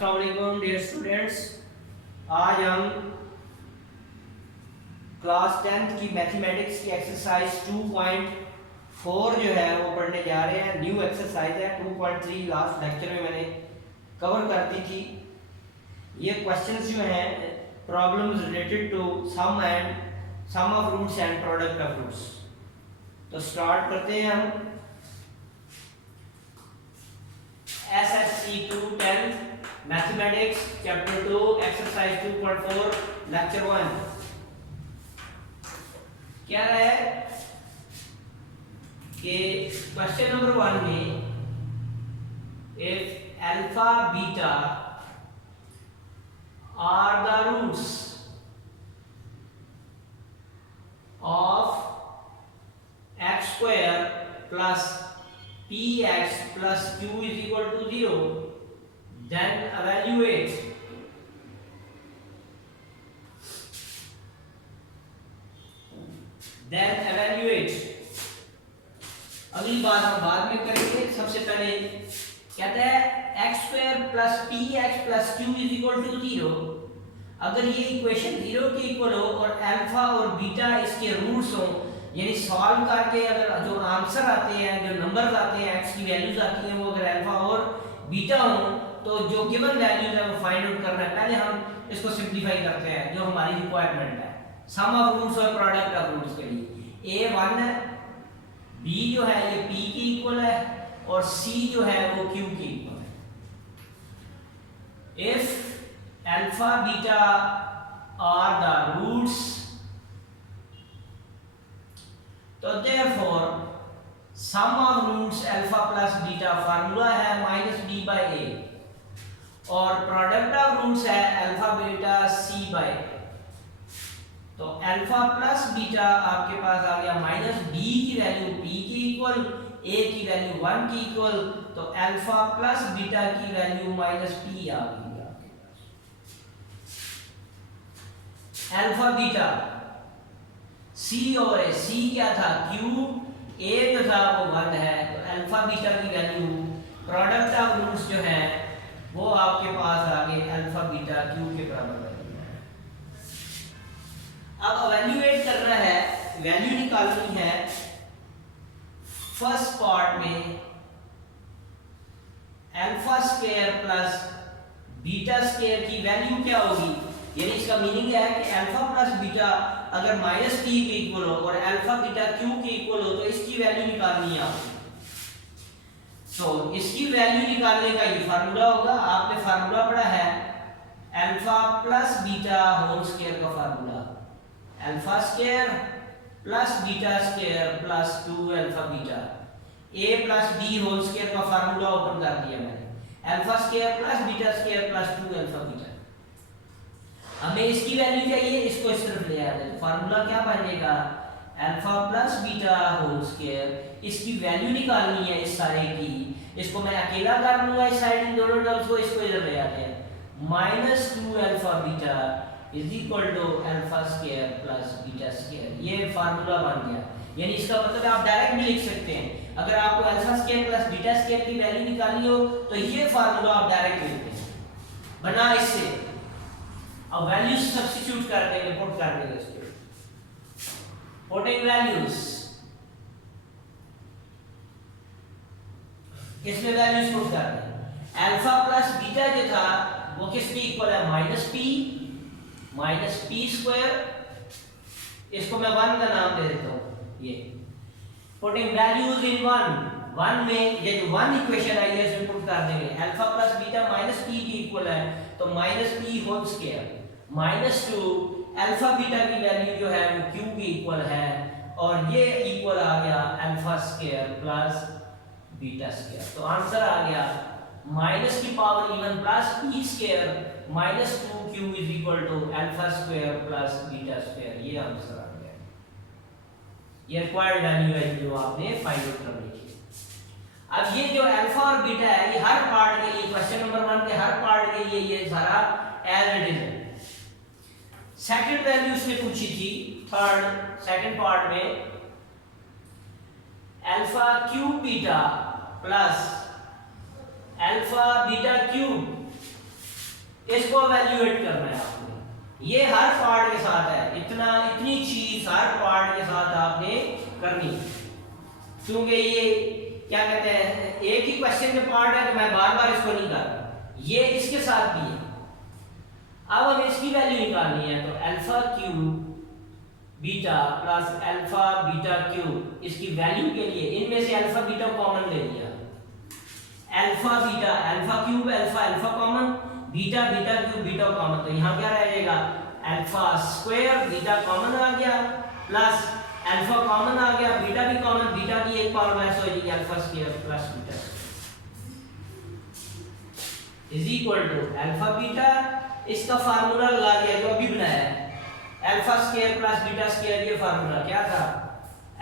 अस्सलाम वालेकुम dear students. आज हम क्लास 10th की मैथमेटिक्स की एक्सरसाइज 2.4 जो है वो पढ़ने जा रहे हैं। न्यू एक्सरसाइज है। 2.3 लास्ट लेक्चर में मैंने कवर कर दी थी। ये क्वेश्चंस जो हैं problems related to sum of roots and product of roots. तो स्टार्ट करते हैं हम। SSC 210 mathematics chapter 2 exercise 2.4 lecture 1 क्या है कि क्वेश्चन नंबर 1 में if alpha beta are the roots of x square plus px plus q is equal to 0, then evaluate अगली बात हम बाद में करेंगे। सबसे पहले कहता है x square plus px plus q is equal to 0। अगर ये इक्वेशन 0 के इक्वल हो और अल्फा और बीटा इसके रूट्स हो, यानी सॉल्व करके अगर जो आंसर आते हैं, जो नंबर्स आते हैं, x की वैल्यूज आती हैं, वो अगर अल्फा और बीटा हो तो जो गिवन वैल्यूज है वो फाइंड आउट करना है। पहले हम इसको सिंपलीफाई करते हैं जो हमारी रिक्वायरमेंट है सम ऑफ रूट्स और प्रोडक्ट ऑफ रूट्स के लिए। a 1 है, b जो है ये p के इक्वल है और c जो है वो q के इक्वल है। If alpha beta are the roots तो therefore sum of roots alpha plus beta formula है -b/a और प्रोडक्ट ऑफ रूट्स है अल्फा बीटा c/a। तो अल्फा प्लस बीटा आपके पास आ गया -b की वैल्यू p की इक्वल, a की वैल्यू 1 की इक्वल, तो अल्फा प्लस बीटा की वैल्यू -p आ गई आपके पास। अल्फा बीटा c और a, c क्या था q, a जो था वो 1 है, तो अल्फा बीटा की वैल्यू प्रोडक्ट ऑफ रूट्स जो है वो आपके पास आ गए अल्फा बीटा q के बराबर है। अब एवेल्युएट करना है, वैल्यू निकालनी है। फर्स्ट पार्ट में alpha square plus beta square की वैल्यू क्या होगी, यानी इसका मीनिंग है कि अल्फा प्लस बीटा अगर -p के इक्वल हो और अल्फा बीटा q के इक्वल हो तो इसकी वैल्यू निकालनी है आपको। सो इसकी वैल्यू निकालने का ये फार्मूला होगा। आपने फार्मूला पढ़ा है alpha plus beta whole square का formula, alpha square plus beta square plus 2 alpha beta, a plus b whole square का फार्मूला ओपन कर दिया मैंने, alpha square plus beta square plus 2 alpha beta. हमें इसकी वैल्यू चाहिए, इसको इस तरफ ले आते हैं। फार्मूला क्या बनेगा alpha plus beta whole square, इसकी वैल्यू निकालनी है इस सारे की। इसको मैं अकेला कर लूंगा इस साइड इन दोनों टर्म्स को, इसको इधर ले आते हैं। -2 alpha beta is equal to alpha square plus beta square. ये फार्मूला बन गया, यानी इसका मतलब आप डायरेक्ट भी लिख सकते हैं। अगर आपको alpha square plus beta square की वैल्यू निकालनी हो तो ये फार्मूला आप डायरेक्ट लिखते हैं बना इससे। अब वैल्यूज सब्स्टिट्यूट कर देंगे, पुट कर देंगे इसको। पुटिंग वैल्यूज, इसमें वैल्यूज पुट कर दें। अल्फा प्लस बीटा जो था वो किसके इक्वल है -p स्क्वायर, इसको मैं 1 का नाम दे देता हूं। ये पुटिंग वैल्यूज इन 1 में ये जो 1 इक्वेशन आई है इसमें पुट कर देंगे। अल्फा प्लस बीटा -p की इक्वल है तो -p whole square -2 alpha beta की वैल्यू जो है वो q की इक्वल है और ये इक्वल आ गया alpha square plus beta square. तो आंसर आ गया माइनस की power even plus p square -2q is equal to alpha square plus beta square. ये आंसर आ गया। ये रिक्वायर्ड वैल्यू है जो आपने फाइंड आउट करनी है। अब ये जो अल्फा और बीटा है ये हर पार्ट के लिए, क्वेश्चन नंबर 1 के हर पार्ट के लिए ये सारा एज इट इज है। सेकंड वैल्यू उसने पूछी थी सेकंड पार्ट में alpha cube beta plus alpha beta cube इसको इवैल्यूएट करना है आपने। ये हर पार्ट के साथ है, इतनी चीज हर पार्ट के साथ आपने करनी, क्योंकि ये क्या कहते हैं एक ही क्वेश्चन के पार्ट है, तो मैं बार बार इसको नहीं कर रहा, ये इसके साथ भी है। अब हमें इसकी वैल्यू निकालनी है, तो alpha cube beta plus alpha beta cube, इसकी वैल्यू के लिए इनमें से अल्फा बीटा कॉमन ले लिया, alpha beta alpha cube alpha alpha common, beta beta cube beta common, तो यहाँ क्या रह जाएगा अल्फा स्क्वायर, बीटा कॉमन आ गया, प्लस अल्फा कॉमन आ गया, बीटा भी कॉमन, बीटा की एक पावर माइनस हो जाएगी alpha square plus beta is equal to alpha beta, इसका फार्मूला लगा दिया जो अभी बनाया है, alpha square plus beta square, ये फार्मूला क्या था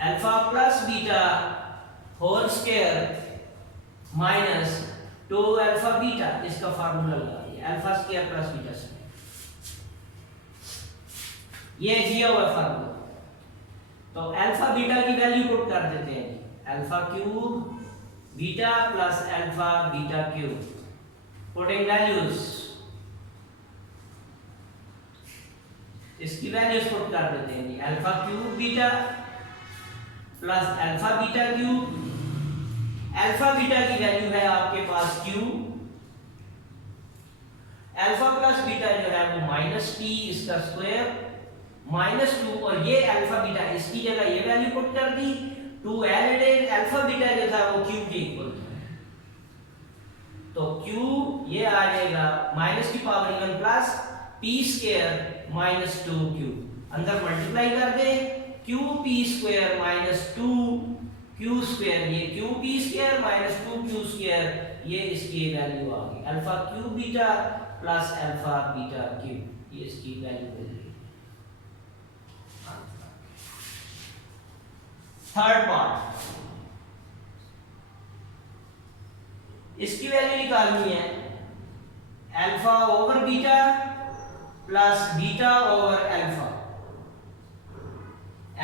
alpha plus beta whole square minus 2 alpha beta, इसका फार्मूला लगा दिया alpha square plus beta square, ये दिया हुआ फार्मूला। तो अल्फा बीटा की वैल्यू पुट कर देते हैं, alpha cube beta plus alpha beta cube, putting values, इसकी वैल्यूज पुट कर देते हैं, alpha cube beta plus alpha beta cube, alpha beta की वैल्यू है आपके पास क्यू, अल्फा प्लस बीटा जो है वो माइनस टी, इसका स्क्वायर माइनस 2, और ये अल्फा बीटा इसकी जगह ये वैल्यू पुट कर दी 2 एडेड, अल्फा बीटा जो था वो क्यू के इक्वल था, तो क्यू ये आ जाएगा माइनस की power even plus P square minus 2 Q, अंदर मल्टीप्लाई कर दे Q P square minus 2 Q square, ये Q P square minus 2 Q square, ये इसकी वैल्यू आ गई alpha Q beta plus alpha beta Q, ये इसकी वैल्यू मिल गई। थर्ड पार्ट, इसकी वैल्यू निकालनी है alpha over beta plus beta over alpha,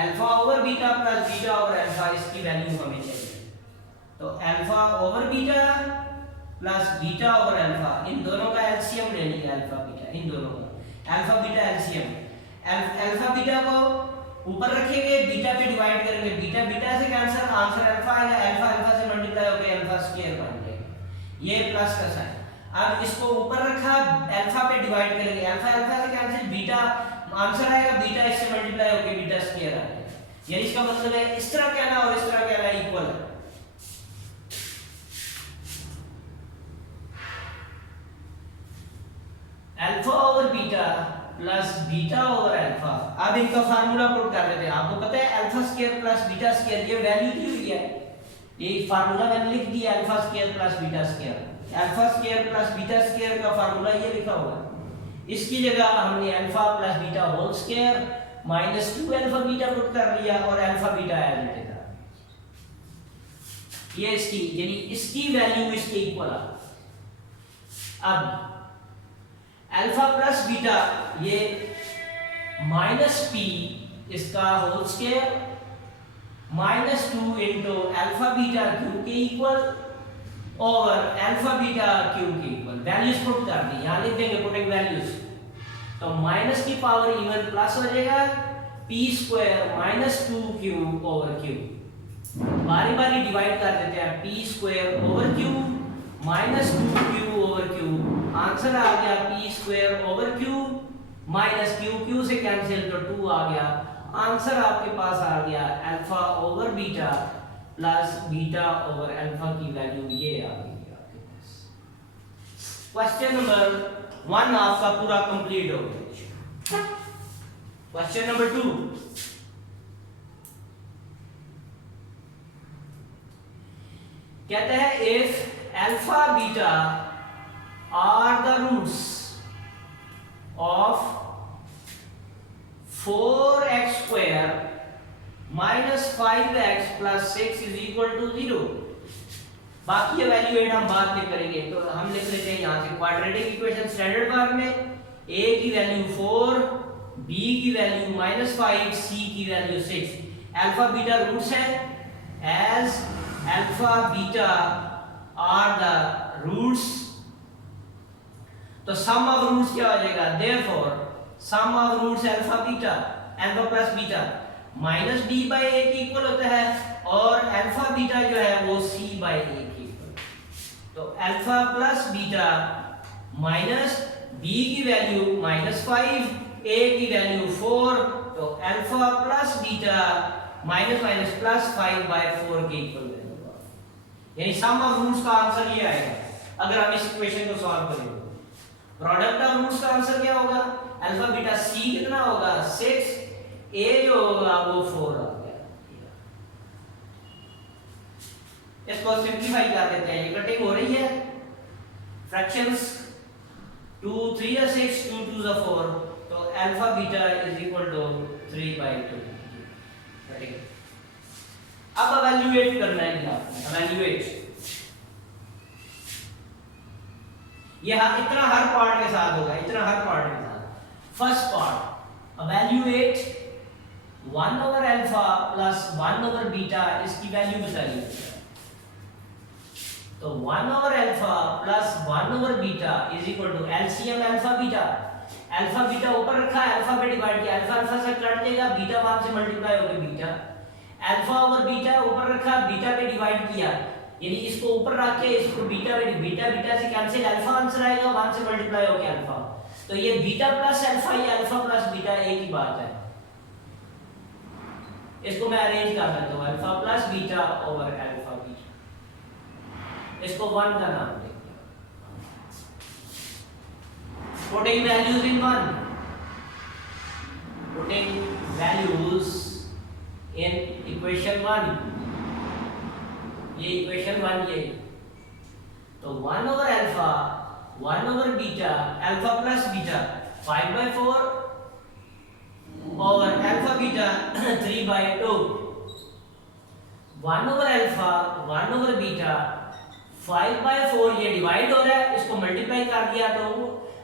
alpha over beta plus beta over alpha, इसकी वैल्यू हमें चाहिए, तो alpha over beta plus beta over alpha, इन दोनों का एलसीएम ले लिया अल्फा बीटा, इन दोनों का alpha beta LCM, alpha beta को ऊपर रखेंगे, बीटा पे डिवाइड करेंगे, बीटा बीटा से कैंसिल, आंसर अल्फा आएगा, अल्फा अल्फा से मल्टीप्लाई होकर अल्फा स्क्वायर बन जाएगा, ये प्लस का साइन। अब इसको ऊपर रखा, अल्फा पे डिवाइड करेंगे, अल्फा अल्फा से कैंसिल, बीटा आंसर आएगा, बीटा इससे मल्टीप्लाई होकर बीटा स्क्वायर आ जाएगा, यानी इसका मतलब है इस तरह कहना और इस तरह कहना इक्वल है। Alpha over beta plus beta over alpha, अब इनका फार्मूला पुट कर देते हैं, आपको पता है alpha square plus beta square, ये वैल्यू दी हुई है, ये फार्मूला मैंने लिख दिया alpha square plus beta square, alpha square plus beta square का फार्मूला ये लिखा हुआ है, इसकी जगह हमने alpha plus beta whole square minus 2 alpha beta put कर लिया और अल्फा बीटा ऐड कर दिया, ये इसकी यानी इसकी वैल्यू इसके इक्वल आ। अब अल्फा प्लस बीटा ये माइनस पी इसका whole square minus 2 into alpha beta Q के equal over alpha beta Q के इक्वल, वैल्यूज पुट कर दी, यहां लिख देंगे पुटिंग वैल्यूज, तो माइनस की पावर इवन प्लस हो जाएगा P square minus 2 Q over Q, बारी बारी डिवाइड कर देते हैं, P square over Q minus 2 Q over Q, answer आ गया P square over Q minus Q, Q से कैंसिल तो 2 आ गया, आंसर आपके पास आ गया alpha over beta plus beta over alpha की वैल्यू ये आ गई आपके पास। क्वेश्चन नंबर 1 आपका पूरा कंप्लीट हो गया। क्वेश्चन नंबर 2, कहते हैं if alpha beta are the roots of 4x square minus 5x plus 6 is equal to 0, बाकी इवैल्यूएट हम बाद में करेंगे, तो हम लिख लेते हैं यहाँ से क्वाड्रेटिक इक्वेशन स्टैंडर्ड फॉर्म में, a की वैल्यू 4, b की वैल्यू -5, c की वैल्यू 6, अल्फा बीटा रूट्स है, as alpha beta are the roots तो सम ऑफ रूट्स क्या हो जाएगा, therefore sum of roots alpha beta, alpha plus beta minus D by A के इक्वल होता है, और अल्फा बीटा जो है वो सी बाई ए के इक्वल। तो alpha plus beta minus B की वैल्यू -5, ए की वैल्यू 4, तो alpha plus beta minus minus plus 5/4 के इक्वल होगा। यानी सम ऑफ रूट्स का आंसर ये आएगा अगर हम इस इक्वेशन को सॉल्व करेंगे। प्रोडक्ट ऑफ रूट्स का आंसर क्या होगा, अल्फा बीटा सी कितना होगा 6, ए जो होगा वो 4 आ गया। इसको सिंपलीफाई कर देते हैं, ये कटिंग हो रही है, फ्रैक्शंस 2 3 या 6 2 2 जा 4, तो alpha beta is equal to 3/2 cutting. अब इवैल्यूएट करना है, इवैल्यूएट ये इतना हर पार्ट के साथ होगा, इतना हर पार्ट के साथ। First part evaluate 1 over alpha plus 1 over beta, इसकी वैल्यू बताइए। तो 1 over alpha plus 1 over beta is equal to LCM alpha beta. Alpha beta ऊपर रखा है, अल्फा पे डिवाइड किया, अल्फा अल्फा से कट देगा, बीटा वहां से मल्टीप्लाई होकर बीटा, अल्फा ओवर बीटा ऊपर रखा, बीटा पे डिवाइड किया, यानी इसको ऊपर रख के इसको बीटा पे, बीटा बीटा से कैंसिल, अल्फा आंसर आएगा, वहां से मल्टीप्लाई होकर अल्फा। तो ये बीटा प्लस अल्फा, ये अल्फा प्लस बीटा एक ही बात है। इसको मैं अरेंज कर देता हूं, alpha plus beta over alpha beta, इसको 1 का नाम देंगे। Putting values in 1, putting values in equation 1, ये equation 1 ये, तो 1 over alpha 1 over beta, alpha plus beta 5/4 over alpha beta 3/2, 1 over alpha 1 over beta 5/4, ये डिवाइड हो रहा है, इसको मल्टीप्लाई कर दिया तो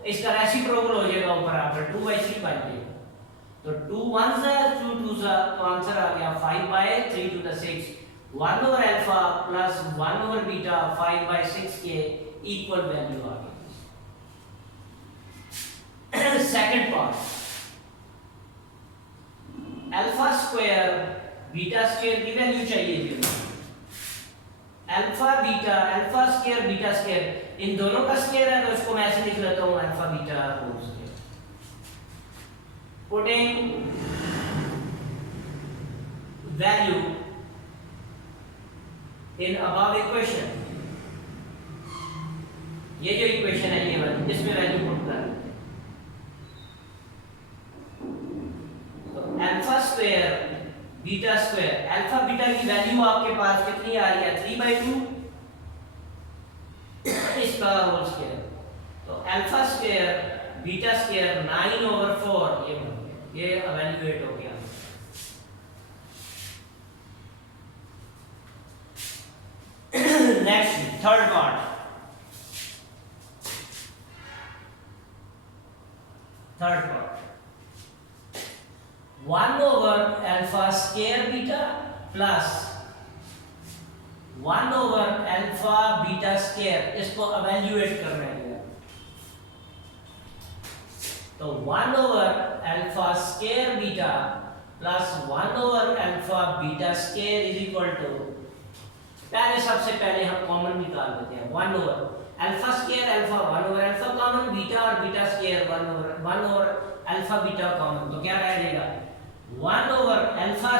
इसका रेसिप्रोकल हो जाएगा ऊपर आकर 2/3 बन जाएगा। तो 2 1s है 2 2s है, तो आंसर आ गया 5/3 to the 6, 1 over alpha plus 1 over beta 5/6 के इक्वल वैल्यू आ गई। Second part alpha square beta square की वैल्यू चाहिए थी। Alpha beta, alpha square beta square, इन दोनों का स्क्वायर है, तो इसको मैं ऐसे लिख लेता हूं alpha beta whole square. Putting value in above equation, ये जो इक्वेशन है ये वाली, इसमें वैल्यू पुट कर देते हैं। तो alpha square beta square, alpha beta की वैल्यू आपके पास कितनी आ रही है 3/2, इसका होल स्क्वायर, तो अल्फा स्क्वायर बीटा स्क्वायर 9/4, ये बन गया, ये इवैल्यूएट हो गया। Next third part, third part 1 over alpha square beta plus 1 over alpha beta square, इसको evaluate करना है। तो 1 over alpha square beta plus 1 over alpha beta square is equal to, पहले सबसे पहले हम कॉमन निकाल देते हैं, 1 over alpha square alpha 1 over alpha common, beta और beta square 1 over alpha beta common, तो क्या रह जाएगा 1 over alpha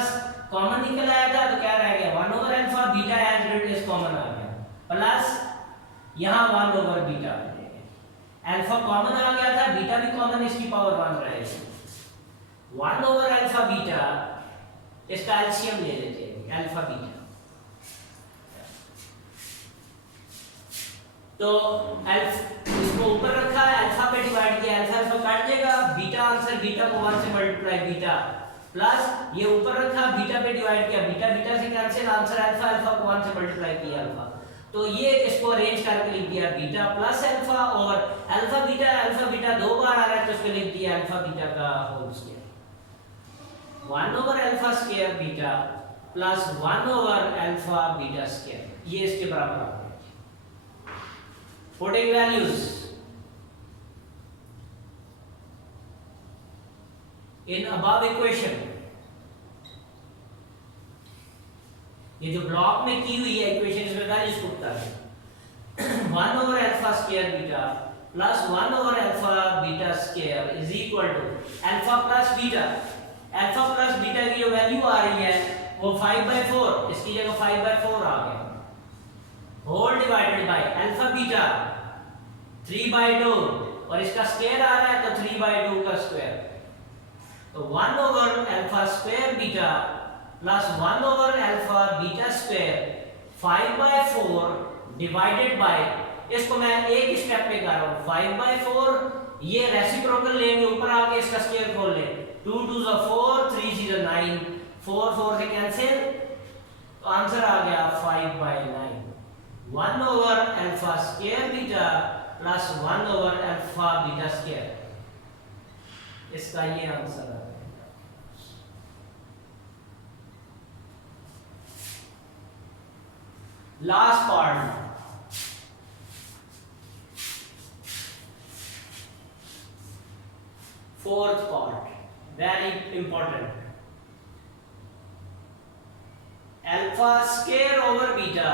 कॉमन निकल आया था, तो क्या रह गया 1 over alpha beta as it is common आ गया, प्लस यहां 1 over बीटा आ जाएगा, अल्फा कॉमन आ गया था, बीटा भी कॉमन, इसकी पावर 1 रहेगी, 1 over alpha बीटा, इसका एलसीएम ले लेते हैं अल्फा बीटा, तो इसको ऊपर रखा है, अल्फा पे डिवाइड किया, अल्फा अल्फा काट देगा, बीटा आंसर, बीटा को 1 से मल्टीप्लाई बीटा, प्लस ये ऊपर रखा, बीटा पे डिवाइड किया, बीटा बीटा से कैंसिल, आंसर अल्फा, अल्फा को 1 से मल्टीप्लाई किया अल्फा, तो ये इसको अरेंज करके लिख दिया बीटा प्लस अल्फा, और अल्फा बीटा 2 बार आ रहा है, तो इसको लिख दिया अल्फा बीटा का whole square, 1 over alpha square beta plus 1 over alpha beta square, ये इसके बराबर आ गया। Putting values in above equation, ये जो ब्लॉक में की हुई है इक्वेशन, इसमें वैल्यूज पुट कर दें। 1 over alpha square beta plus 1 over alpha beta square is equal to alpha plus beta। alpha plus beta की जो वैल्यू आ रही है वो 5/4, इसकी जगह 5/4 आ गया, whole divided by alpha beta 3/2, और इसका स्क्वायर आ रहा है तो 3/2 का स्क्वायर, तो 1 over alpha square beta plus 1 over alpha beta square 5/4 divided by, इसको मैं एक स्टेप पे कर रहा हूं, 5/4, ये रेसिप्रोकल लेंगे, ऊपर आके इसका स्क्वायर खोल ले, 2 2 4, 3 0 9, 4 4 से कैंसिल, तो आंसर आ गया 5/9। 1 over alpha square beta plus 1 over alpha beta square, इसका ये आंसर आ गया। Last part, fourth part, very important. Alpha square over beta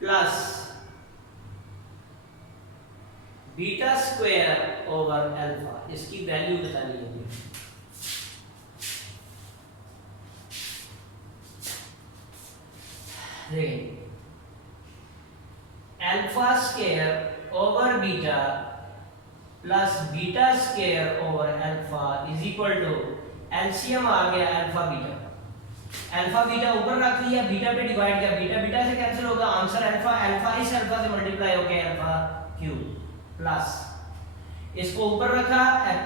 plus beta square over alpha, इसकी वैल्यू बतानी है। Alpha square over beta plus beta square over alpha is equal to, LCM आ गया alpha beta, alpha beta ऊपर रख लिया, beta पे divide किया, बीटा बीटा से कैंसिल होगा, आंसर अल्फा, अल्फा इस अल्फा से मल्टीप्लाई हो गया अल्फा क्यूब, प्लस इसको ऊपर रखा,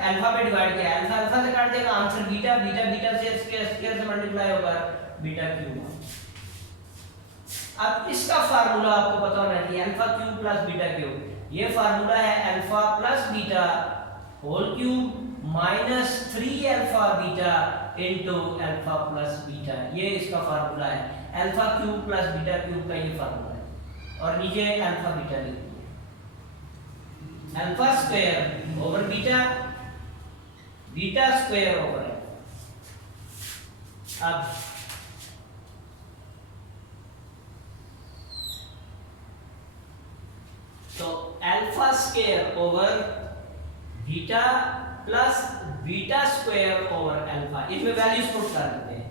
अल्फा पे डिवाइड किया, अल्फा अल्फा से काट देगा, आंसर बीटा, बीटा बीटा से इसके स्क्वायर से मल्टीप्लाई होगा बीटा क्यूब। अब इसका फार्मूला आपको पता होना चाहिए, alpha cube plus beta cube, ये फार्मूला है alpha plus beta whole cube minus 3 alpha beta into alpha plus beta, ये इसका फार्मूला है, alpha cube plus beta cube का ये फार्मूला है, और नीचे अल्फा बीटा लिख दिया, alpha square over beta, beta square over, अब तो alpha square over beta plus beta square over alpha, इसमें वैल्यूज पुट कर देते हैं।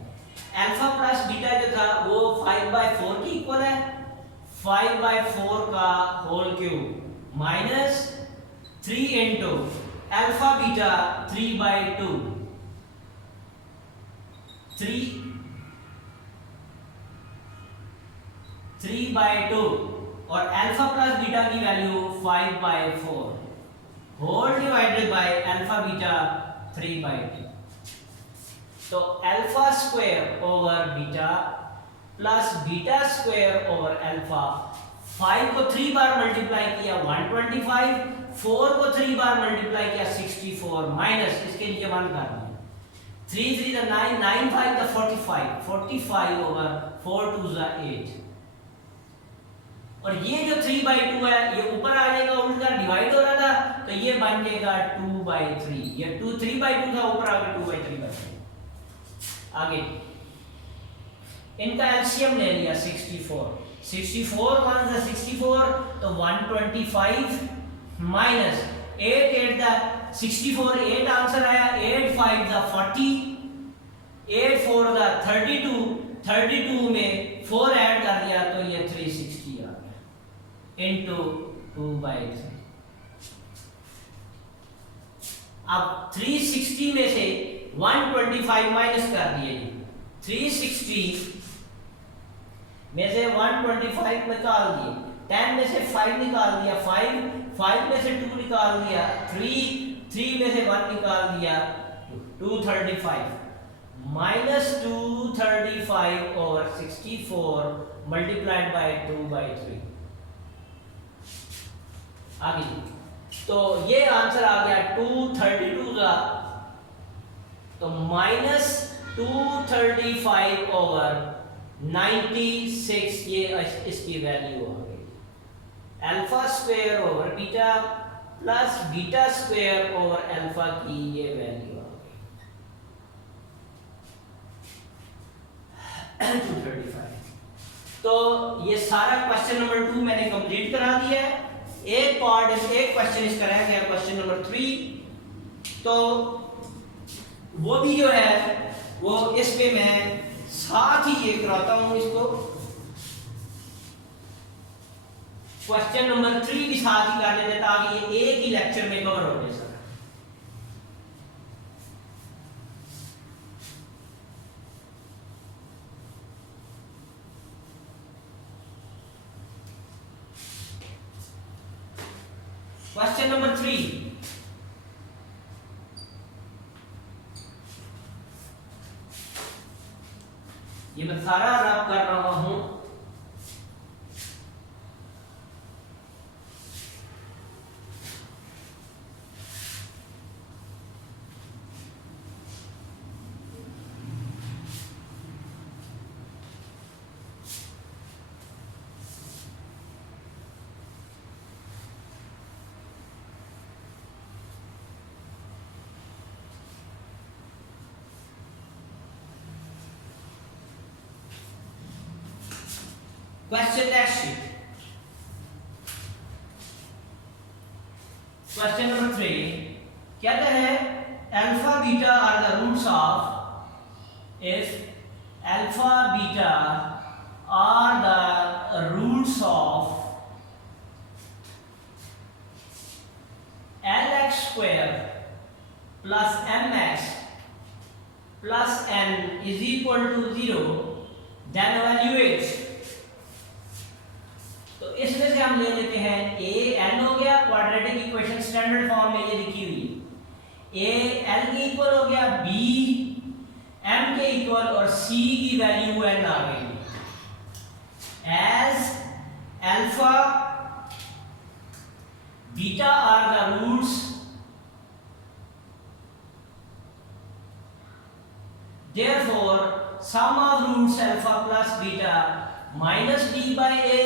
अल्फा प्लस बीटा जो था वो 5/4 की इक्वल है, 5/4 का whole cube minus 3 into alpha beta 3/2, 3/2, और अल्फा प्लस बीटा की value 5/4 whole divided by alpha beta 3/2, तो alpha square over beta plus beta square over alpha, 5 को 3 बार मल्टीप्लाई किया 125, 4 को 3 बार मल्टीप्लाई किया 64, माइनस इसके लिए 1 कर दिया, 3 3 9, 9 5 45, 45 ओवर 4 2 8, और ये जो 3/2 है ये ऊपर आ जाएगा, उल्टा डिवाइड हो रहा था तो ये बन जाएगा 2/3, ये 3/2 था, ऊपर आके 2/3 बन गया। आगे इनका एलसीएम ले लिया 64, 64 1 is 64, तो 125 माइनस 8 8 दा 64, 8 आंसर आया, 8 5 दा 40, 8 4 दा 32, 32 में 4 ऐड कर दिया तो ये 360 आ गया इनटू 2/3। अब 360 में से 125 माइनस कर दिए, 360 में से 125 निकाल दिए, 10 में से 5 निकाल दिया, 5 में से 2 निकाल दिया, 3 में से 1 निकाल दिया, 235 माइनस 235 ओवर 64 मल्टीप्लाइड बाय 2/3। आगे तो ये आंसर आ गया 232 का, तो माइनस 235 ओवर 96, ये इसकी वैल्यू आ गई। Alpha square over beta plus beta square over alpha की ये वैल्यू आ गई। 235। तो ये सारा क्वेश्चन नंबर 2 मैंने कंप्लीट करा दिया है। एक क्वेश्चन इसका रह गया, क्वेश्चन नंबर 3। तो वो भी जो है वो इस पे मैं साथ ही ये कराता हूं इसको, क्वेश्चन नंबर 3 भी साथ ही कर लेते हैं ताकि ये एक ही लेक्चर में कवर हो जाए सर। क्वेश्चन नंबर 3, ये मैं सारा रब कर रहा हूं। Question next sheet. Question number 3 कहता है alpha beta are the roots of, if alpha beta are the roots of lx square plus mx plus n is equal to 0, then evaluate। तो इसमें से हम ले लेते हैं a n हो गया, क्वाड्रेटिक इक्वेशन स्टैंडर्ड फॉर्म में ये लिखी हुई है, a l के इक्वल हो गया, b m के इक्वल और c की वैल्यू n आ गई। As alpha beta are the roots, therefore sum of roots alpha plus beta minus d by a,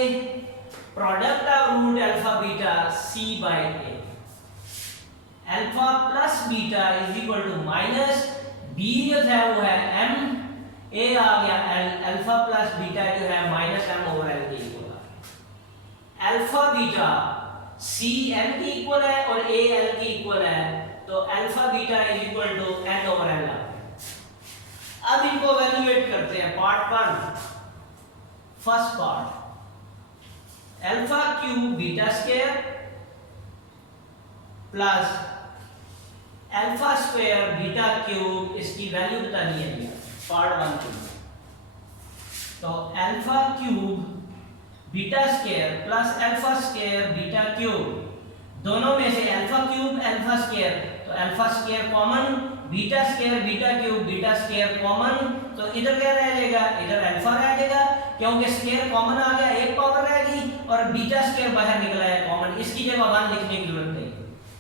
product of root alpha beta c by a। alpha plus beta is equal to minus b जो है वो है m, a आ गया l, alpha plus beta जो है minus m over l के equal आ गया। alpha beta c m के इक्वल है और a l के इक्वल है, तो alpha beta is equal to n over l आ गया। अब इनको एवेल्युएट करते हैं part 1। First part alpha cube beta square plus alpha square beta cube, इसकी वैल्यू बतानी है पार्ट 1 के। तो alpha cube beta square plus alpha square beta cube, दोनों में से अल्फा क्यूब अल्फा स्क्वायर, तो alpha square common, beta square beta cube beta square common, तो इधर क्या रह जाएगा, इधर अल्फा रह जाएगा क्योंकि स्क्वायर कॉमन आ गया, एक पावर रह गई और बीटा स्क्वायर बाहर निकला है कॉमन, इसकी जगह 1 लिखने की जरूरत नहीं।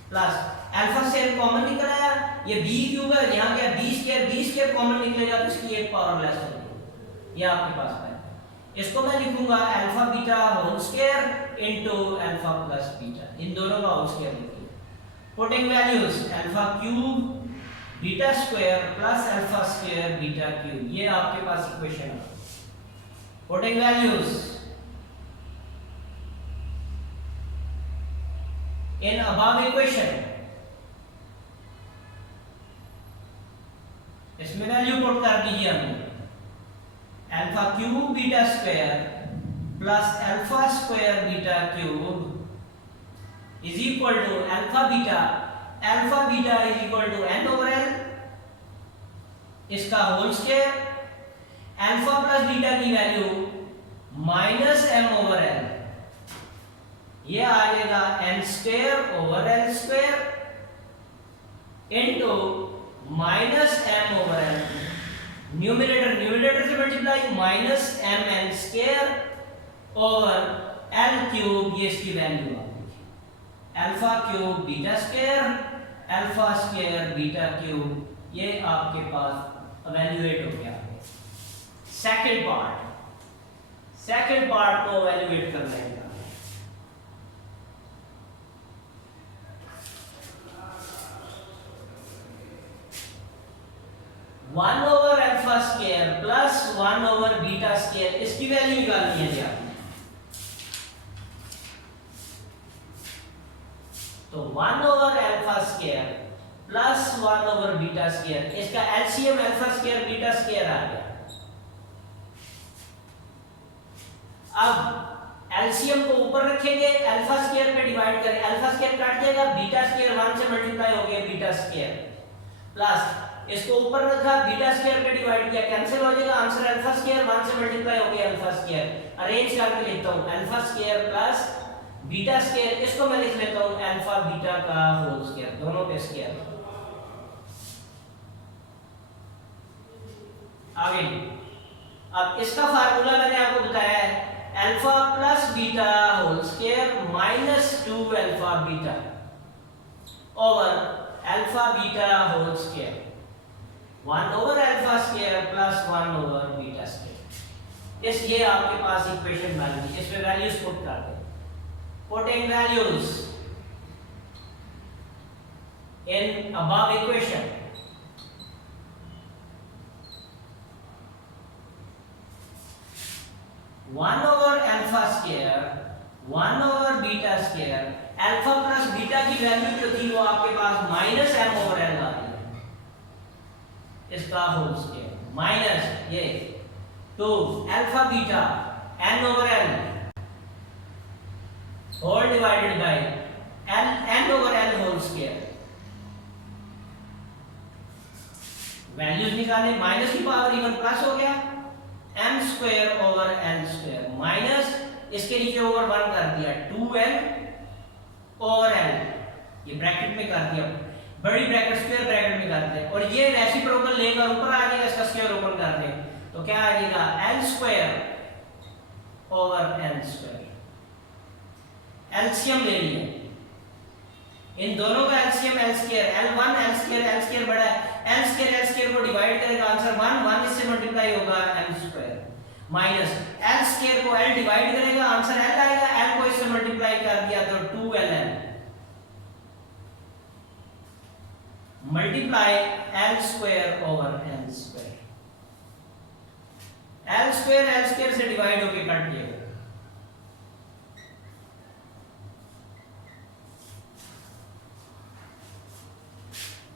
प्लस अल्फा स्क्वायर कॉमन निकल आया, ये b क्यूब है, यहां गया b स्क्वायर कॉमन निकलेगा तो इसकी एक पावर लेस होगी, ये आपके पास है। इसको मैं लिखूंगा alpha beta whole square into alpha plus beta, इन दोनों का होल स्क्वायर लिखिए। Putting values alpha cube beta square plus alpha square beta cube, ये आपके पास इक्वेशन है। Putting values in above equation, इसमें वैल्यू पुट कर दीजिए हमने, alpha cube beta square plus alpha square beta cube is equal to alpha beta is equal to n over l, इसका whole square, alpha plus beta की value minus m over l, ये आ जाएगा n square over l square into minus m over l, numerator से multiply minus mn square over l cube, ये इसकी value आ गई। Alpha cube beta square alpha square beta cube, ये आपके पास इवैल्यूएट हो गया। सेकंड पार्ट को इवैल्यूएट कर लेंगे। 1 over alpha square plus 1 over beta square, इसकी वैल्यू निकालनी है जी आपने। तो 1 over alpha square plus 1 over beta square, इसका LCM alpha square beta square आ गया। अब एलसीएम को ऊपर रखेंगे, अल्फा स्क्वायर पे डिवाइड करें, अल्फा स्क्वायर काट जाएगा, बीटा स्क्वायर 1 से मल्टीप्लाई हो गया बीटा स्क्वायर, प्लस इसको ऊपर रखा, बीटा स्क्वायर पे डिवाइड किया, कैंसिल हो जाएगा, आंसर अल्फा स्क्वायर 1 से मल्टीप्लाई हो गया अल्फा स्क्वायर। अरेंज करके लिखता हूं, alpha square plus beta square, इसको मैं लिख लेता हूं अल्फा बीटा का होल स्क्वायर, दोनों पे स्क्वायर। आगे अब इसका फार्मूला मैंने आपको बताया है, alpha plus beta whole square minus 2 alpha beta over alpha beta whole square, 1 over alpha square plus 1 over beta square. इस ये आपके पास इक्वेशन बन गई, इसमें वैल्यूज पुट कर दें, putting values in above equation. One over alpha square 1 over beta square, alpha plus beta की वैल्यू जो थी वो आपके पास माइनस m ओवर l आ रही है, इसका होल स्क्वायर माइनस ये तो alpha beta n over l whole divided by n over l whole square. Values निकाले, माइनस की पावर इवन प्लस हो गया, m square over l square minus इसके नीचे ओवर 1 कर दिया 2l ओवर l, ये ब्रैकेट में कर दिया, बड़ी ब्रैकेट स्क्वायर ब्रैकेट में करते हैं, और ये रेसिप्रोकल लेकर ऊपर आ जाएगा, इसका स्क्वायर ओपन कर दें तो क्या आ जाएगा l square over l square. LCM ले लिए, इन दोनों का LCM l square, l1 l square बड़ा है, l स्क्वायर को डिवाइड करेगा, आंसर 1 इससे मल्टीप्लाई होगा m square, minus l square को l डिवाइड करेगा, आंसर l आएगा, l को इससे मल्टीप्लाई कर दिया तो 2ln multiply l square over l square, l square से डिवाइड होके कट जाएगा।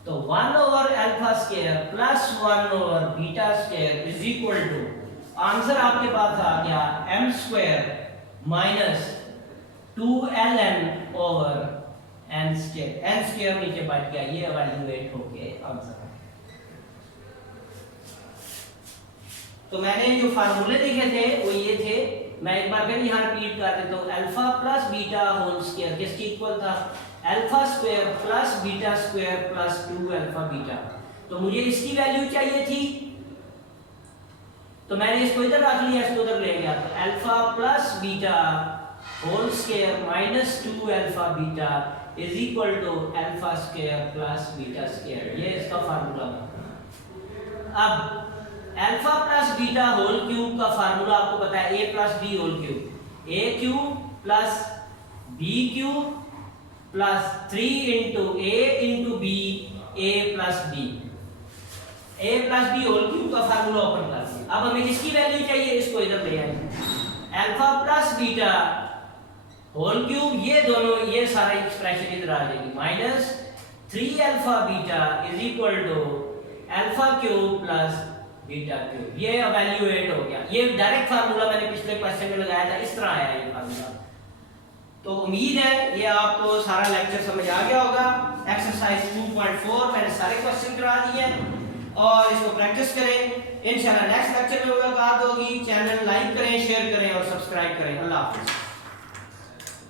तो 1 over alpha square plus 1 over beta square is equal to, answer आपके पास आ गया m square minus 2ln over n square नीचे बढ़ गया, ये इवैल्यूएट होके आंसर। तो मैंने जो फार्मूले देखे थे वो ये थे, मैं एक बार फिर यहाँ रिपीट कर देता हूँ, alpha plus beta whole square किसके इक्वल था, alpha square plus beta square plus 2 alpha beta. तो मुझे इसकी वैल्यू चाहिए थी तो मैंने इसको इधर रख लिया, इसको उधर ले गया, तो alpha plus beta whole square minus 2 alpha beta is equal to alpha square plus beta square, ये इसका फार्मूला है। अब alpha plus beta whole cube का फार्मूला आपको पता है, a plus b whole cube, a cube plus b cube plus 3 into a into b, a plus b whole cube का formula open कर दिया। अब हमें किसकी वैल्यू चाहिए, इसको इधर ले आएंगे, alpha plus beta whole cube, ये दोनों ये सारा एक्सप्रेशन इधर आ जाएगी, minus 3 alpha beta is equal to alpha cube plus beta cube, ये इवैल्यूएट हो गया। ये डायरेक्ट फार्मूला मैंने पिछले क्वेश्चन में लगाया था, इस तरह आया ये फार्मूला। तो उम्मीद है ये आपको सारा लेक्चर समझ आ गया होगा। एक्सरसाइज 2.4 मैंने सारे क्वेश्चन करा दिए हैं और इसको प्रैक्टिस करें। इंशाल्लाह नेक्स्ट लेक्चर में मुलाकात होगी। चैनल लाइक करें, शेयर करें और सब्सक्राइब करें। अल्लाह हाफिज़।